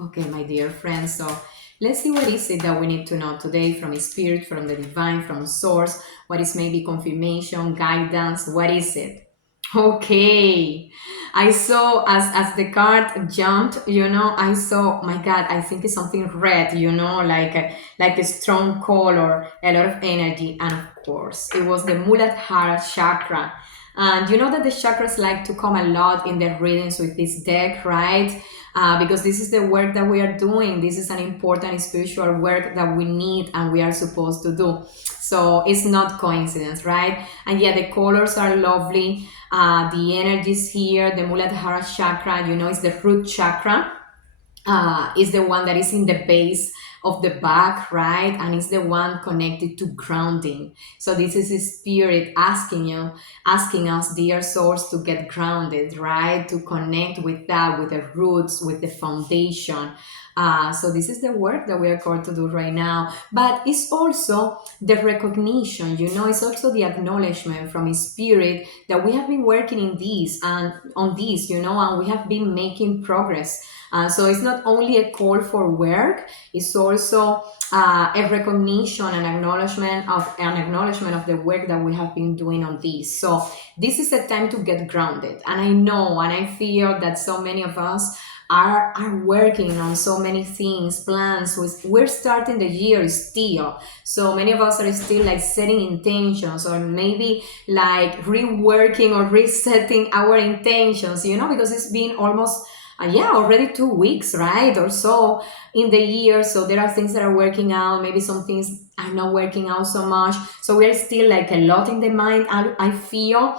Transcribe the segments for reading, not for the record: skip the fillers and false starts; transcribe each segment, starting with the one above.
Okay, my dear friends. So let's see what is it that we need to know today from Spirit, from the Divine, from Source. What is maybe confirmation, guidance? What is it? Okay, I saw as the card jumped. I saw. My God, I think it's something red. Like a strong color, a lot of energy, and of course, it was the Muladhara chakra. And you know that the chakras like to come a lot in the readings with this deck, right? Because this is the work that we are doing. This is an important spiritual work that we need and we are supposed to do. So it's not coincidence, right? And yeah, the colors are lovely. The energies here, the Muladhara chakra, is the root chakra, is the one that is in the base of the back, right? And it's the one connected to grounding. So this is a spirit asking us, dear souls, to get grounded, right? To connect with that, with the roots, with the foundation. So this is the work that we are called to do right now. But it's also the recognition, it's also the acknowledgement from his spirit that we have been working in this and on this, and we have been making progress. So it's not only a call for work; it's also a recognition and acknowledgement of the work that we have been doing on this. So this is a time to get grounded, and I know and I feel that so many of us are working on so many things, plans. We're starting the year still, so many of us are still like setting intentions or maybe like reworking or resetting our intentions. Because it's been almost yeah, already 2 weeks, right? Or so in the year. So there are things that are working out. Maybe some things are not working out so much. So we're still like a lot in the mind. I feel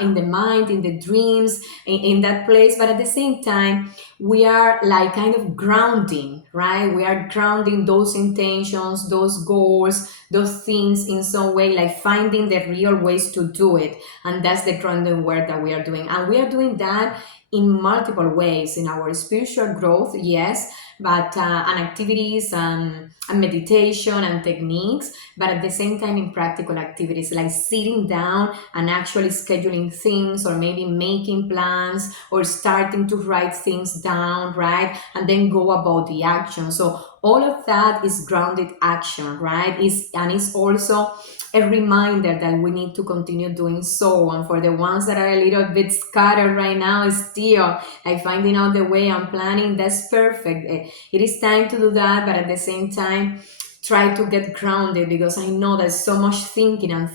in the mind, in the dreams, in that place. But at the same time, we are like kind of grounding, right? We are grounding those intentions, those goals, those things in some way, like finding the real ways to do it. And that's the grounding work that we are doing. And we are doing that in multiple ways in our spiritual growth, yes, but and activities and meditation and techniques, but at the same time in practical activities like sitting down and actually scheduling things or maybe making plans or starting to write things down, right? And then go about the action. So all of that is grounded action, right? It's also a reminder that we need to continue doing so. And for the ones that are a little bit scattered right now, still like finding out the way and planning, that's perfect. It is time to do that, but at the same time, try to get grounded because I know that so much thinking and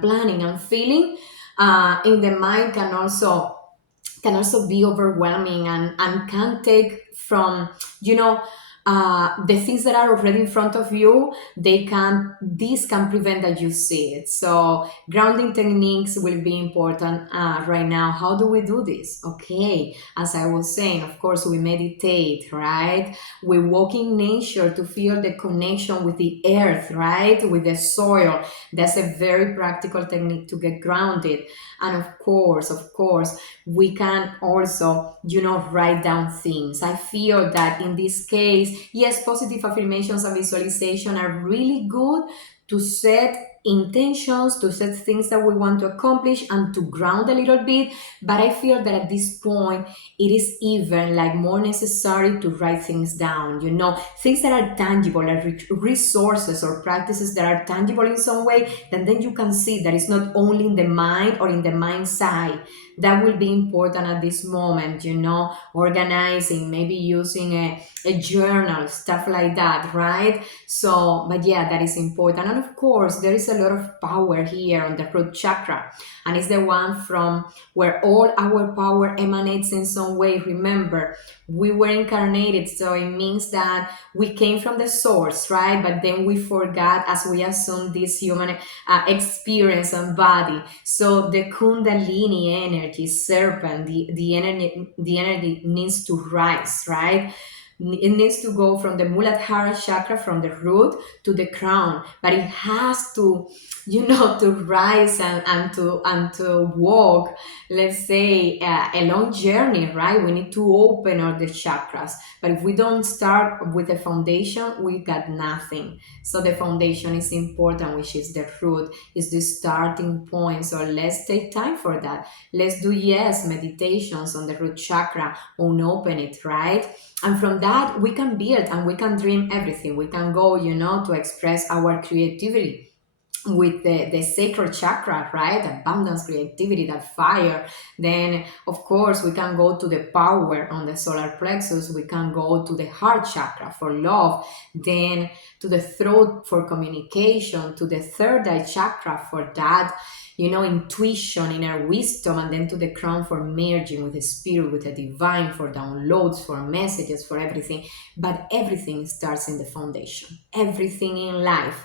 planning and feeling in the mind can also be overwhelming and can take from the things that are already in front of you. These can prevent that you see it. So grounding techniques will be important right now. How do we do this? Okay, as I was saying, of course we meditate, right? We walk in nature to feel the connection with the earth, right? With the soil. That's a very practical technique to get grounded. And of course we can also write down things. I feel that in this case, yes, positive affirmations and visualization are really good to set intentions, to set things that we want to accomplish and to ground a little bit. But I feel that at this point it is even like more necessary to write things down, things that are tangible, like resources or practices that are tangible in some way. And then you can see that it's not only in the mind or in the mind side. That will be important at this moment, organizing, maybe using a journal, stuff like that, right? So, but yeah, that is important. And of course, there is a lot of power here on the root chakra, and it's the one from where all our power emanates in some way. Remember, we were incarnated, so it means that we came from the source, right? But then we forgot as we assume this human experience and body. So the Kundalini energy, serpent, the energy needs to rise, right? It needs to go from the Muladhara chakra, from the root to the crown, but it has to, to rise and to walk. Let's say a long journey, right? We need to open all the chakras, but if we don't start with the foundation, we got nothing. So the foundation is important, which is the root, is the starting point. So let's take time for that. Let's do, yes, meditations on the root chakra, open it, right? And from that, we can build and we can dream everything. We can go, to express our creativity with the sacred chakra, right? Abundance, creativity, that fire. Then, of course, we can go to the power on the solar plexus. We can go to the heart chakra for love. Then to the throat for communication, to the third eye chakra for that, intuition, inner wisdom, and then to the crown for merging with the spirit, with the divine, for downloads, for messages, for everything. But everything starts in the foundation. Everything in life,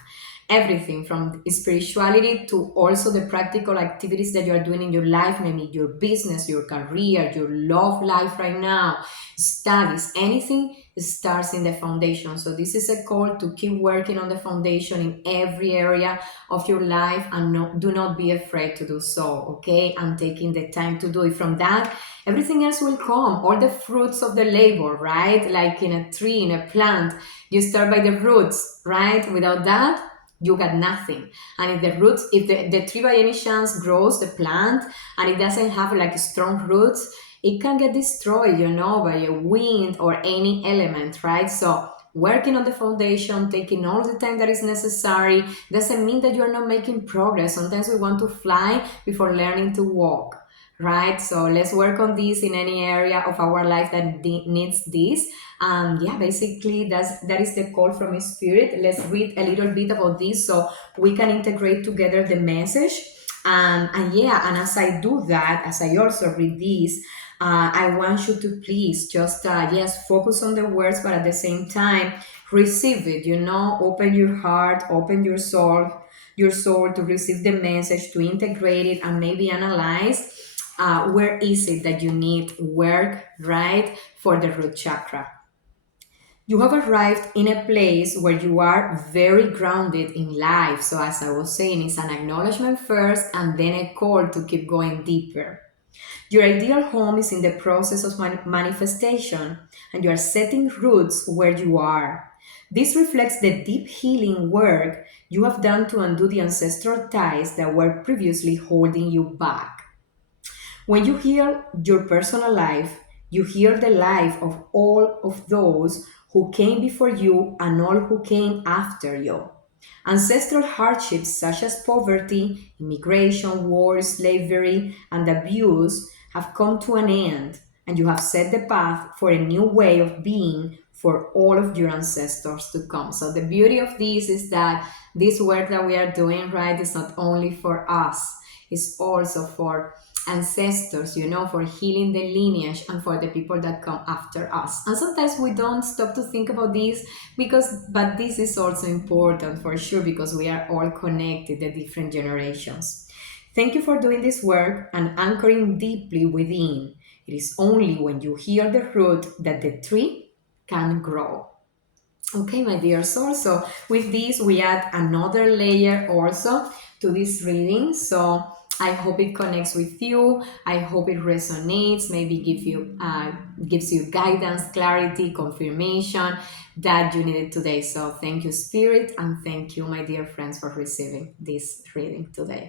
everything from spirituality to also the practical activities that you are doing in your life, maybe your business, your career, your love life right now, studies, anything starts in the foundation. So this is a call to keep working on the foundation in every area of your life, and do not be afraid to do so, okay? And taking the time to do it. From that, everything else will come, all the fruits of the labor, right? Like in a tree, in a plant, you start by the roots, right? Without that, you got nothing. And if the roots, if the tree by any chance grows, the plant, and it doesn't have like strong roots, it can get destroyed, by a wind or any element, right? So working on the foundation, taking all the time that is necessary, doesn't mean that you're not making progress. Sometimes we want to fly before learning to walk, right? So let's work on this in any area of our life that needs this. Yeah, basically that is the call from his spirit. Let's read a little bit about this so we can integrate together the message. And yeah, and as I do that, as I also read this, I want you to please just yes, focus on the words, but at the same time receive it. Open your heart, open your soul to receive the message, to integrate it, and maybe analyze where is it that you need work, right, for the root chakra. You have arrived in a place where you are very grounded in life. So, as I was saying, it's an acknowledgement first and then a call to keep going deeper. Your ideal home is in the process of manifestation, and you are setting roots where you are. This reflects the deep healing work you have done to undo the ancestral ties that were previously holding you back. When you heal your personal life, you heal the life of all of those who came before you and all who came after you. Ancestral hardships such as poverty, immigration, war, slavery, and abuse have come to an end, and you have set the path for a new way of being for all of your ancestors to come. So, the beauty of this is that this work that we are doing, right, is not only for us, it's also for ancestors, for healing the lineage and for the people that come after us. And sometimes we don't stop to think about this but this is also important for sure, because we are all connected, the different generations. Thank you for doing this work and anchoring deeply within. It is only when you hear the root that the tree can grow. Okay, my dear soul. So with this, we add another layer also to this reading. So I hope it connects with you. I hope it resonates. Maybe gives you guidance, clarity, confirmation that you needed today. So thank you, Spirit, and thank you, my dear friends, for receiving this reading today.